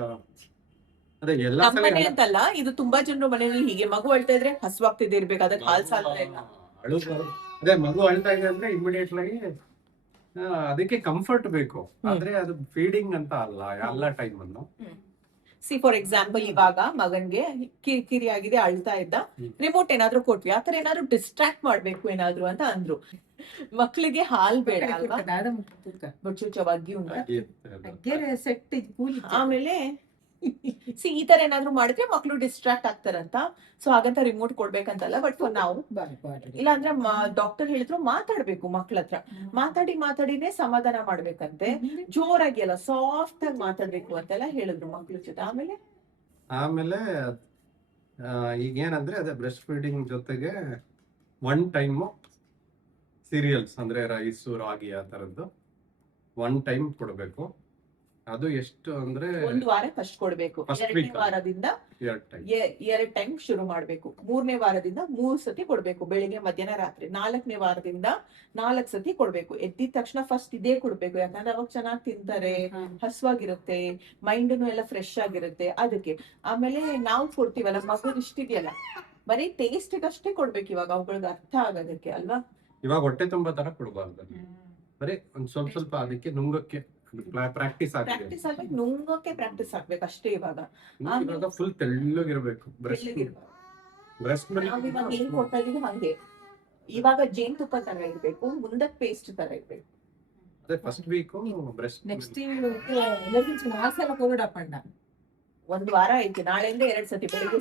ಅದೇ ಎಲ್ಲ ನಮ್ಮನೆ ಅಂತಲ್ಲ, ಇದು ತುಂಬಾ ಜನರು ಮನೆಯಲ್ಲಿ ಹೀಗೆ, ಮಗು ಅಳ್ತಾ ಇದ್ರೆ ಹಸುವಾಗ್ತಿದೆ ಇರ್ಬೇಕು, ಅದಕ್ಕೆ ಹಾಲ್ ಸಾಲ್ತಾ ಇಲ್ಲ. ಅದೇ ಮಗು ಅಳ್ತಾ ಇದೆ ಅಂದ್ರೆ ಇಮಿಡಿಯೇಟ್ಲಿ ಅದಕ್ಕೆ ಕಂಫರ್ಟ್ ಬೇಕು, ಆದ್ರೆ ಅದು ಫೀಡಿಂಗ್ ಅಂತ ಅಲ್ಲ ಎಲ್ಲ ಟೈಮ್ ಅನ್ನು. ಸಿ ಫಾರ್ ಎಕ್ಸಾಂಪಲ್, ಇವಾಗ ಮಗನ್ಗೆ ಕಿರಿಕಿರಿ ಆಗಿದೆ, ಅಳ್ತಾ ಇದ್ದ, ರಿಮೋಟ್ ಏನಾದ್ರು ಕೊಟ್ವಿ, ಆತರ ಏನಾದ್ರು ಡಿಸ್ಟ್ರಾಕ್ಟ್ ಮಾಡ್ಬೇಕು ಏನಾದ್ರು ಅಂತ ಅಂದ್ರು. ಮಕ್ಳಿಗೆ ಹಾಲ್ ಬೇಡ ಅಲ್ವಾ, ಬಚ್ಚುಚ್ಚವಾಗಿ ಸೆಟ್ ಕೂಲಿ. ಆಮೇಲೆ ಸಿ ಈ ತರ ಏನಾದ್ರು ಮಾಡಿದ್ರೆ ಮಕ್ಳು ಡಿಸ್ಟ್ರಾಕ್ಟ್ ಆಗ್ತಾರಂತ. ಸೊ ಹಾಗಂತ ರಿಮೋಟ್ ಕೊಡ್ಬೇಕಂತಲ್ಲ, ಬಟ್ ನಾವು ಇಲ್ಲಾಂದ್ರೆ ಡಾಕ್ಟರ್ ಹೇಳಿದ್ರು ಮಾತಾಡ್ಬೇಕು ಮಕ್ಳ ಹತ್ರ, ಮಾತಾಡಿನೇ ಸಮಾಧಾನ ಮಾಡ್ಬೇಕಂತೆ. ಜೋರಾಗಿ ಅಲ್ಲ, ಸಾಫ್ಟ್ ಆಗಿ ಮಾತಾಡ್ಬೇಕು ಅಂತೆಲ್ಲ ಹೇಳಿದ್ರು ಮಕ್ಳ ಜೊತೆ. ಆಮೇಲೆ ಈಗೇನಂದ್ರೆ ಅದೇ ಬ್ರೆಸ್ಟ್ ಫೀಡಿಂಗ್ ಜೊತೆಗೆ 1 ಟೈಮ್ ಸೀರಿಯಲ್ಸ್ ಅಂದ್ರೆ ರೈಸು, ರಾಗಿ ಆ ತರದ್ದು 1 ಟೈಮ್ ಕೊಡ್ಬೇಕು. ಅದು ಎಷ್ಟು ಅಂದ್ರೆ 1 ವಾರ ಫಸ್ಟ್ ಕೊಡ್ಬೇಕು, 2ನೇ ವಾರದಿಂದ 2 ಟೈಮ್ ಶುರು ಮಾಡ್ಬೇಕು, 3ನೇ ವಾರದಿಂದ 3 ಸತಿ ಕೊಡ್ಬೇಕು, ಬೆಳಿಗ್ಗೆ ಮಧ್ಯಾಹ್ನ ರಾತ್ರಿ. 4ನೇ ವಾರದಿಂದ 4 ಸತಿ ಕೊಡ್ಬೇಕು. ಎದ್ದಿದ ತಕ್ಷಣ ಫಸ್ಟ್ ಇದೇ ಕೊಡ್ಬೇಕು, ಯಾಕಂದ್ರೆ ಅವಾಗ ಚೆನ್ನಾಗಿ ತಿಂತಾರೆ, ಹಸುವಾಗಿರುತ್ತೆ, ಮೈಂಡ್ನು ಎಲ್ಲ ಫ್ರೆಶ್ ಆಗಿರುತ್ತೆ ಅದಕ್ಕೆ. ಆಮೇಲೆ ನಾವು ಕೊಡ್ತೀವಲ್ಲ ಮಗು ಇಷ್ಟಿದೆಯಲ್ಲ, ಬರೀ ಟೇಸ್ಟ್ಗಷ್ಟೇ ಕೊಡ್ಬೇಕು ಇವಾಗ, ಅವುಗಳಿಗೆ ಅರ್ಥ ಆಗೋದಕ್ಕೆ ಅಲ್ವಾ. ಇವಾಗ ಹೊಟ್ಟೆ ತುಂಬಾ ತರ ಕೊಡಬಾರ್ದು, ಬರೀ ಒಂದ್ ಸ್ವಲ್ಪ ಅದಕ್ಕೆ ನುಂಗಕ್ಕೆ ಪ್ರಾಕ್ಟೀಸ್ ಆಗ್ಬೇಕು, ನುಂಗಕ್ಕೆ ಪ್ರಾಕ್ಟೀಸ್ ಆಗ್ಬೇಕು ಅಷ್ಟೇ. ಇವಾಗ ಫುಲ್ ತೆಳ್ಳಗಿರ್ಬೇಕು ಬ್ರೆಸ್ಟ್ ಇವಾಗ ಏನ್ ಕೊಡ್ತಾ ಇದೀವಿ ಹಂಗೆ. ಇವಾಗ ಜೇನುತುಪ್ಪ ತರ ಇರ್ಬೇಕು, ಮುಂದಕ್ಕೆ ಪೇಸ್ಟ್ ತರ ಇರ್ಬೇಕು. ಅದೇ ಫಸ್ಟ್ ವೀಕ್ ಬ್ರೆಸ್ಟ್. ನೆಕ್ಸ್ಟ್ ಮಾಸಲ ಕೊರಡಪ್ಪಣ್ಣ 1 ವಾರ ಐತಿ, ನಾಳೆಯಿಂದ 2 ಸತಿ ಬೆಳಿಗ್ಗೆ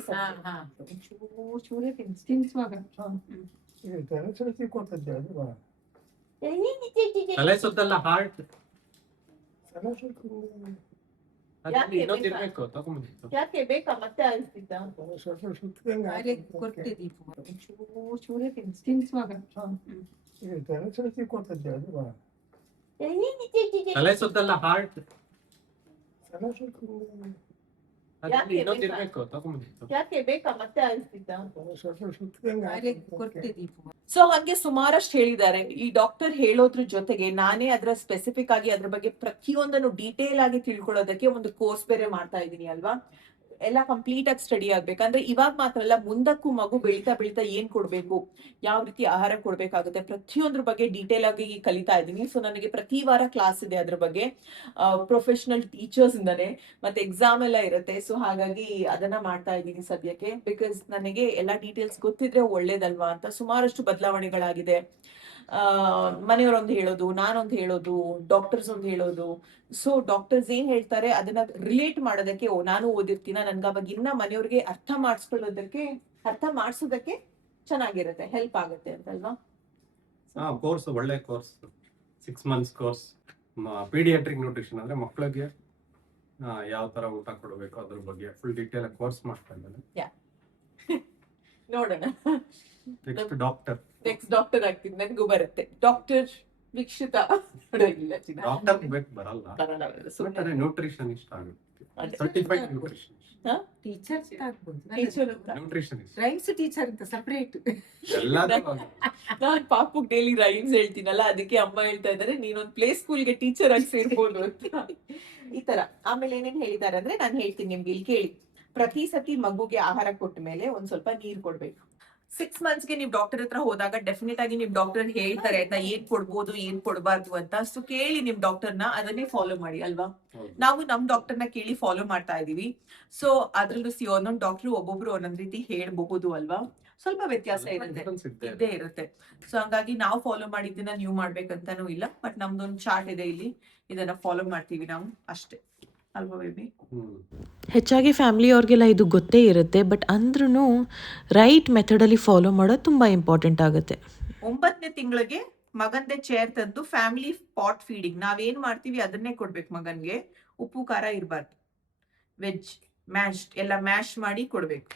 ಚೂರೇ ತಿನ್ಸುವಾಗ ತಲೆ ಸುತ್ತಲ್ಲ ಹಾರ್ಟ್ ಯಾಕೆ ಇನ್ನೊಂದು ಬೇಕಾ? ಇರ್ಬೇಕು ತಗೊಂಬಂದಿತ್ತು. ಯಾಕೆ ಬೇಕಾ ಮತ್ತೆ ಅನಿಸ್ತಿದ್ದ? ಅರೆ ಕೊಡ್ತೆ ದೀಪ ಚೂರೇ ತಿನ್ಸುವಾಗ ತಲೆ ಸುತ್ತಲ್ಲ ಹಾರ್ಟ್ ಯಾಕೆ ಇನ್ನೊಂದು ಬೇಕಾ? ಇರ್ಬೇಕು ತಗೊಂಬಂದಿತ್ತು. ಯಾಕೆ ಬೇಕಾ ಮತ್ತೆ ಅನಿಸ್ತಿದ್ದ? ಅರೆ ಕೊಡ್ತೆ ದೀಪ ಸೊ ಹಂಗೆ ಸುಮಾರಷ್ಟು ಹೇಳಿದ್ದಾರೆ. ಈ ಡಾಕ್ಟರ್ ಹೇಳೋದ್ರ ಜೊತೆಗೆ ನಾನೇ ಅದರ ಸ್ಪೆಸಿಫಿಕ್ ಆಗಿ ಅದ್ರ ಬಗ್ಗೆ ಪ್ರತಿಯೊಂದನ್ನು ಡೀಟೇಲ್ ಆಗಿ ತಿಳ್ಕೊಳ್ಳೋದಕ್ಕೆ ಒಂದು ಕೋರ್ಸ್ ಬೇರೆ ಮಾಡ್ತಾ ಇದ್ದೀನಿ ಅಲ್ವಾ. ಎಲ್ಲ ಕಂಪ್ಲೀಟ್ ಆಗಿ ಸ್ಟಡಿ ಆಗ್ಬೇಕಂದ್ರೆ ಇವಾಗ ಮಾತ್ರ ಅಲ್ಲ, ಮುಂದಕ್ಕೂ ಮಗು ಬೆಳೀತಾ ಬೆಳೀತಾ ಏನ್ ಕೊಡ್ಬೇಕು, ಯಾವ ರೀತಿ ಆಹಾರ ಕೊಡ್ಬೇಕಾಗುತ್ತೆ, ಪ್ರತಿಯೊಂದ್ರ ಬಗ್ಗೆ ಡೀಟೇಲ್ ಆಗಿ ಕಲಿತಾ ಇದ್ದೀನಿ. ಸೊ ನನಗೆ ಪ್ರತಿ ವಾರ ಕ್ಲಾಸ್ ಇದೆ ಅದ್ರ ಬಗ್ಗೆ, ಪ್ರೊಫೆಷನಲ್ ಟೀಚರ್ಸ್ ಇಂದಾನೆ, ಮತ್ತೆ ಎಕ್ಸಾಮ್ ಎಲ್ಲ ಇರುತ್ತೆ. ಸೊ ಹಾಗಾಗಿ ಅದನ್ನ ಮಾಡ್ತಾ ಇದ್ದೀನಿ ಸದ್ಯಕ್ಕೆ, ಬಿಕಾಸ್ ನನಗೆ ಎಲ್ಲ ಡೀಟೇಲ್ಸ್ ಗೊತ್ತಿದ್ರೆ ಒಳ್ಳೇದಲ್ವಾ ಅಂತ. ಸುಮಾರಷ್ಟು ಬದಲಾವಣೆಗಳಾಗಿದೆ. ಮನೆಯವರೊಂದು ಹೇಳೋದು, ನಾನೊಂದು ಹೇಳೋದು, ಡಾಕ್ಟರ್ಸ್ ಒಂದು ಹೇಳೋದು. ಸೊ ಡಾಕ್ಟರ್ಸ್ ಏನ್ ಹೇಳ್ತಾರೆ ಅದನ್ನ ರಿಲೇಟ್ ಮಾಡೋದಕ್ಕೆ, ನಾನು ಓದಿರ್ತೀನ, ನನ್ಗೆ ಅವಾಗ ಇನ್ನ ಮನೆಯವ್ರಿಗೆ ಅರ್ಥ ಮಾಡಿಸೋದಕ್ಕೆ ಚೆನ್ನಾಗಿರುತ್ತೆ, ಹೆಲ್ಪ್ ಆಗುತ್ತೆ ಅಂತಲ್ವಾ. ಕೋರ್ಸ್ ಒಳ್ಳೆ course, 6 months course. Paediatric nutrition ಅಂದ್ರೆ ಮಕ್ಕಳಿಗೆ ಯಾವ ತರ ಊಟ ಕೊಡಬೇಕು ಅದ್ರ ಬಗ್ಗೆ ಫುಲ್ ಡೀಟೇಲ್ ಕೋರ್ಸ್ ಮಾಡ್ತಾ ಇದ್ದಾನೆ. ನೋಡೋಣ, ನೆಕ್ಸ್ಟ್ ಡಾಕ್ಟರ್ ಆಗ್ತೀನಿ, ನನಗೂ ಬರುತ್ತೆ. ಡಾಕ್ಟರ್ ವೀಕ್ಷಿತ ಡಾಕ್ಟರ್ ಬೇಕು ಬರಲ್ಲ, ನ್ಯೂಟ್ರಿಷನ್ ಇಷ್ಟ ಆಗುತ್ತೆ. ಸರ್ಟಿಫೈಡ್ ನ್ಯೂಟ್ರಿಷನ್ ಟೀಚರ್ ಆಗ್ಬೋದು ನ್ಯೂಟ್ರಿಷನಿಸ್ಟ್ ರೈಮ್ಸ್ ಟೀಚರ್ ಅಂತ ಸಪರೇಟ್ ಎಲ್ಲದೂ ನಾನ್ ಪಾಪುಗ್ ಡೈಲಿ ರೈಮ್ಸ್ ಹೇಳ್ತೀನಲ್ಲ, ಅದಕ್ಕೆ ಅಮ್ಮ ಹೇಳ್ತಾ ಇದಾರೆ ನೀನೊಂದ್ ಪ್ಲೇ ಸ್ಕೂಲ್ಗೆ ಟೀಚರ್ ಆಗಿ ಸೇರ್ಬೋದು ಅಂತ. ಈ ತರ ಆಮೇಲೆ ಏನೇನ್ ಹೇಳಿದಾರೆ ಅಂದ್ರೆ ನಾನು ಹೇಳ್ತೀನಿ ನಿಮ್ಗೆ, ಇಲ್ಲಿ ಕೇಳಿ. ಪ್ರತಿ ಸತಿ ಮಗುಗೆ ಆಹಾರ ಕೊಟ್ಟ ಮೇಲೆ ಒಂದ್ ಸ್ವಲ್ಪ ನೀರ್ ಕೊಡ್ಬೇಕು. 6 monthsಗೆ ನೀವು ಡಾಕ್ಟರ್ ಹತ್ರ ಹೋದಾಗ ಡೆಫಿನೆಟ್ ಆಗಿ ನಿಮ್ ಡಾಕ್ಟರ್ ಹೇಳ್ತಾರೆ ಆಯ್ತಾ, ಏನ್ ಕೊಡ್ಬೋದು ಏನ್ ಕೊಡ್ಬಾರ್ದು ಅಂತ. ಸೊ ಕೇಳಿ ನಿಮ್ ಡಾಕ್ಟರ್ನ, ಅದನ್ನೇ ಫಾಲೋ ಮಾಡಿ ಅಲ್ವಾ. ನಾವು ನಮ್ ಡಾಕ್ಟರ್ನ ಕೇಳಿ ಫಾಲೋ ಮಾಡ್ತಾ ಇದೀವಿ. ಸೊ ಅದ್ರಲ್ಲೂ ಒಂದೊಂದು ಡಾಕ್ಟರ್ ಒಬ್ಬೊಬ್ರು ಒಂದೊಂದ್ ರೀತಿ ಹೇಳ್ಬಹುದು ಅಲ್ವಾ, ಸ್ವಲ್ಪ ವ್ಯತ್ಯಾಸ ಇದ್ದೇ ಇರುತ್ತೆ. ಸೊ ಹಂಗಾಗಿ ನಾವು ಫಾಲೋ ಮಾಡಿದ್ದನ್ನ ನೀವು ಮಾಡ್ಬೇಕಂತಾನೂ ಇಲ್ಲ, ಬಟ್ ನಮ್ದೊಂದು ಚಾರ್ಟ್ ಇದೆ ಇಲ್ಲಿ, ಇದನ್ನ ಫಾಲೋ ಮಾಡ್ತೀವಿ ನಾವು ಅಷ್ಟೇ ಅಲ್ವಾ ಬೇಬಿ. ಹೆಚ್ಚಾಗಿ ಫ್ಯಾಮಿಲಿಯವ್ರಿಗೆಲ್ಲ ಇದು ಗೊತ್ತೇ ಇರುತ್ತೆ, ಬಟ್ ಅಂದ್ರೂ ರೈಟ್ ಮೆಥಡಲ್ಲಿ ಫಾಲೋ ಮಾಡೋದು ತುಂಬ ಇಂಪಾರ್ಟೆಂಟ್ ಆಗುತ್ತೆ. 9ನೇ ತಿಂಗಳಿಗೆ ಮಗಂದೆ ಚೇರ್ ತಂದು ಫ್ಯಾಮಿಲಿ ಪಾಟ್ ಫೀಡಿಂಗ್ ನಾವೇನ್ ಮಾಡ್ತೀವಿ ಅದನ್ನೇ ಕೊಡ್ಬೇಕು ಮಗನ್ಗೆ. ಉಪ್ಪು ಖಾರ ಇರಬಾರ್ದು, ವೆಜ್ ಮ್ಯಾಶ್ಡ್ ಎಲ್ಲ ಮ್ಯಾಶ್ ಮಾಡಿ ಕೊಡ್ಬೇಕು.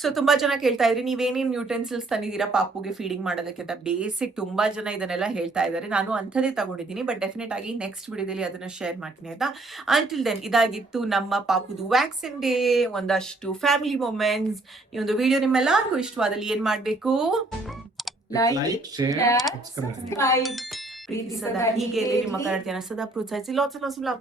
ಸೊ ತುಂಬಾ ಜನ ಕೇಳ್ತಾ ಇದ್ರಿ ನೀವೇನೇನ್ ನ್ಯೂಟೆನ್ಸಿಲ್ಸ್ ತಂದಿದ್ದೀರಾ ಪಾಪುಗೆ ಫೀಡಿಂಗ್ ಮಾಡೋದಕ್ಕೆ ಅಂತ. ಬೇಸಿಕ್ ತುಂಬಾ ಜನ ಇದನ್ನೆಲ್ಲ ಹೇಳ್ತಾ ಇದ್ದಾರೆ, ನಾನು ಅಂಥದೇ ತಗೊಂಡಿದ್ದೀನಿ, ಬಟ್ ಡೆಫಿನೆಟ್ ಆಗಿ ನೆಕ್ಸ್ಟ್ ವಿಡಿಯೋದಲ್ಲಿ ಅದನ್ನ ಶೇರ್ ಮಾಡ್ತೀನಿ ಆಯ್ತಾ. ಅಂಟಿಲ್ ದೆನ್ ಇದಾಗಿತ್ತು ನಮ್ಮ ಪಾಪುದು ವ್ಯಾಕ್ಸಿನ್ ಡೇ, ಒಂದಷ್ಟು ಫ್ಯಾಮಿಲಿ ಮೊಮೆಂಟ್ಸ್. ಈ ಒಂದು ವಿಡಿಯೋ ನಿಮ್ಮೆಲ್ಲರಿಗೂ ಇಷ್ಟವಾದಲ್ಲಿ ಏನ್ ಮಾಡ್ಬೇಕು, ಲೈಕ್ ಶೇರ್ ಸಬ್ಸ್ಕ್ರೈಬ್ ಪ್ರೀತಿ ಸದಾ ಹೀಗೆ ನಿಮ್ಮ ಕನ್ನಡ ಸದಾ ಪ್ರೋತ್ಸಾಹಿಸಿ. Lots of love.